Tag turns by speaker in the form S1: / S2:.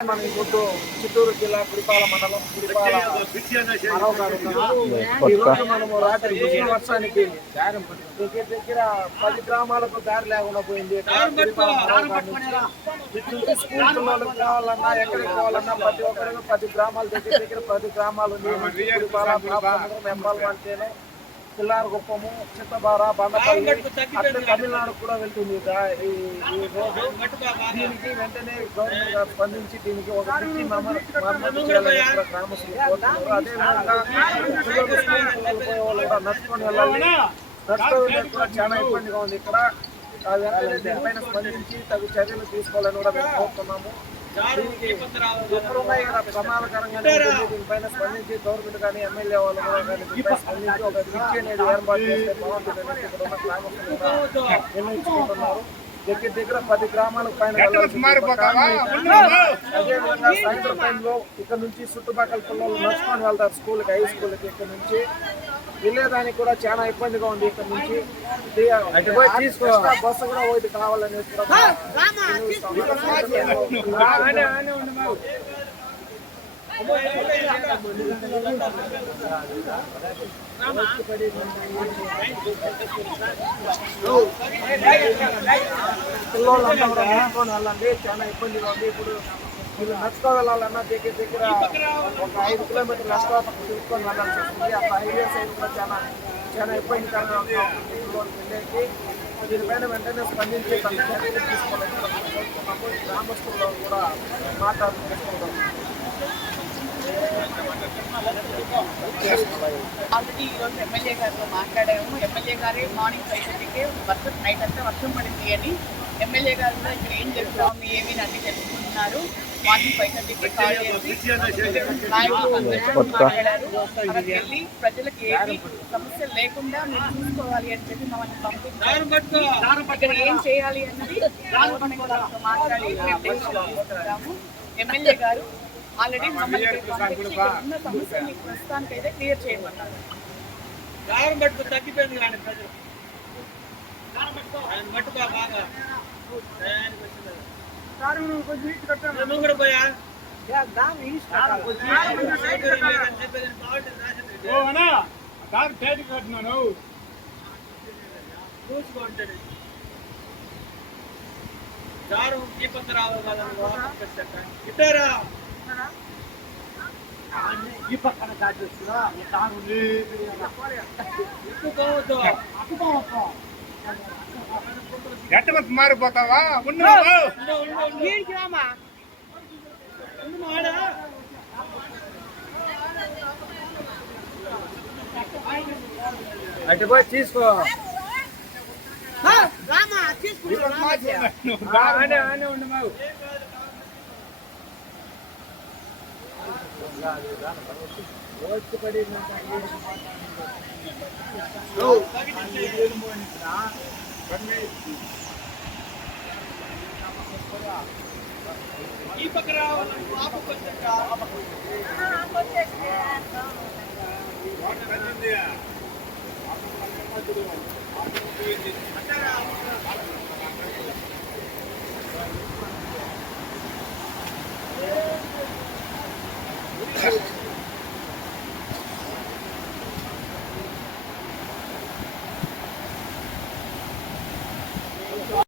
S1: మన ఇప్పుడు చిత్తూరు జిల్లా కుడిపాల మండలం కుడిపాల అరవగాడు ఈ రోజు మనము రాత్రి కురిసిన వర్షానికి దగ్గర దగ్గర పది గ్రామాలకు దారి లేకుండా పోయింది. స్కూల్ పిల్లలకు కావాలన్నా ఎక్కడికి కావాలన్నా ప్రతి ఒక్కరికి పది గ్రామాల దగ్గర దగ్గర పది గ్రామాలు ఉంది కుడిపాల పాపనగరం, వెంపల్వంటేను పిల్లారగుప్పము చిత్తబార బండపల్లి అట్లా తమిళనాడు కూడా వెళ్తుంది. ఈ రోడ్డు దీనికి వెంటనే గవర్నమెంట్ గారు స్పందించి దీనికి ఒక బ్రిడ్జి మరమ్మతు మరమ్మతు చేయాలని కూడా గ్రామస్తులు కోరుతున్నారు అదేవిధంగా పిల్లలు వాళ్ళు కూడా నడుచుకొని వెళ్ళాలి. నడుచుకొని వెళ్ళేది కూడా చాలా ఇబ్బందిగా ఉంది. ఇక్కడ దీనిపైన స్పందించి తగు చర్యలు తీసుకోవాలని కూడా మేము కోరుతున్నాము. దీనికి ఎప్పుడు ఉన్నాయి కదా ప్రమాదకరంగా దీనిపైన స్పందించి గవర్నమెంట్ కానీ ఎమ్మెల్యే వాళ్ళు కూడా కానీ దీనిపై స్పందించి ఒక బ్రిడ్జి అనేది ఏర్పాటు చేస్తే బాగుంటుందని ఇక్కడ ఉన్న గ్రామస్తులు కూడా నిర్ణయించుకుంటున్నారు. దగ్గర దగ్గర పది గ్రామాలకు పైన. అదేవిధంగా సాయంత్రం టైంలో ఇక్కడ నుంచి చుట్టుపక్కల పిల్లలు నడుచుకొని వెళ్తారు. స్కూల్కి హై స్కూల్కి ఇక్కడ నుంచి. వెళ్ళేదానికి కూడా చాలా ఇబ్బందిగా ఉంది ఇక్కడ నుంచి. బస్సు కూడా ఒకటి కావాలనేసి పిల్లలంతా కూడా వెళ్ళండి. చాలా ఇబ్బందిగా ఉంది ఇప్పుడు. వీళ్ళు నడుచుకో వెళ్ళాలన్నా దగ్గర దగ్గర ఒక ఐదు కిలోమీటర్లు నడుచుకో తీసుకొని వెళ్ళాల్సి వస్తుంది. హైవే సైడ్ కూడా చాలా చాలా ఉంది పిల్లలకి వెళ్ళేకి దీనిపైన వెంటనే స్పందించి తన చర్యలు తీసుకోవాలని. గ్రామస్తుల్లో కూడా మాట్లాడుతున్నాం
S2: ఆల్రెడీ ఈరోజు ఎమ్మెల్యే గారితో మాట్లాడాము. ఎమ్మెల్యే గారే మార్నింగ్ ఫైవ్ థర్టీకే వర్షం నైట్ అంతా వర్షం పడింది అని ఎమ్మెల్యే గారు కూడా ఇక్కడ ఏం జరుగుతుంది ఏమి అని అన్ని తెలుసుకుంటున్నారు మార్నింగ్ ఫైవ్ థర్టీకి కాల్ చేసి నాయకులు అందరితో మాట్లాడారు. అక్కడికి వెళ్ళి ప్రజలకు ఏమి సమస్యలు లేకుండా మీరు చూసుకోవాలి అని చెప్పి మమ్మల్ని ఏం చేయాలి అన్నది గారితో మాట్లాడి తీసుకుంటాము ఎమ్మెల్యే గారు ఆల్రెడీ మమ్మల్ని ఉన్న సమస్యని ప్రస్తుతానికైతే క్లియర్ చేయమన్నారు.
S3: పట్టుకు తగ్గిపోయింది కానీ ప్రజలు. ఆయన పట్టుకో బాగా. రాసింది చూసుకోండి దారం దీపంత రావు ఇట్టారా?
S1: ఈ పక్కన కాట్ చేస్తున్నా
S3: ఎక్కువ పోవద్దు.
S4: ఎట్టమతి మారిపోతావా ఉండు
S3: ఉండు, ఉండు, ఉండు. ఉండు మాడా
S1: అటు పోయి తీసుకో
S3: ఈ పక్క రావాలి వచ్చాక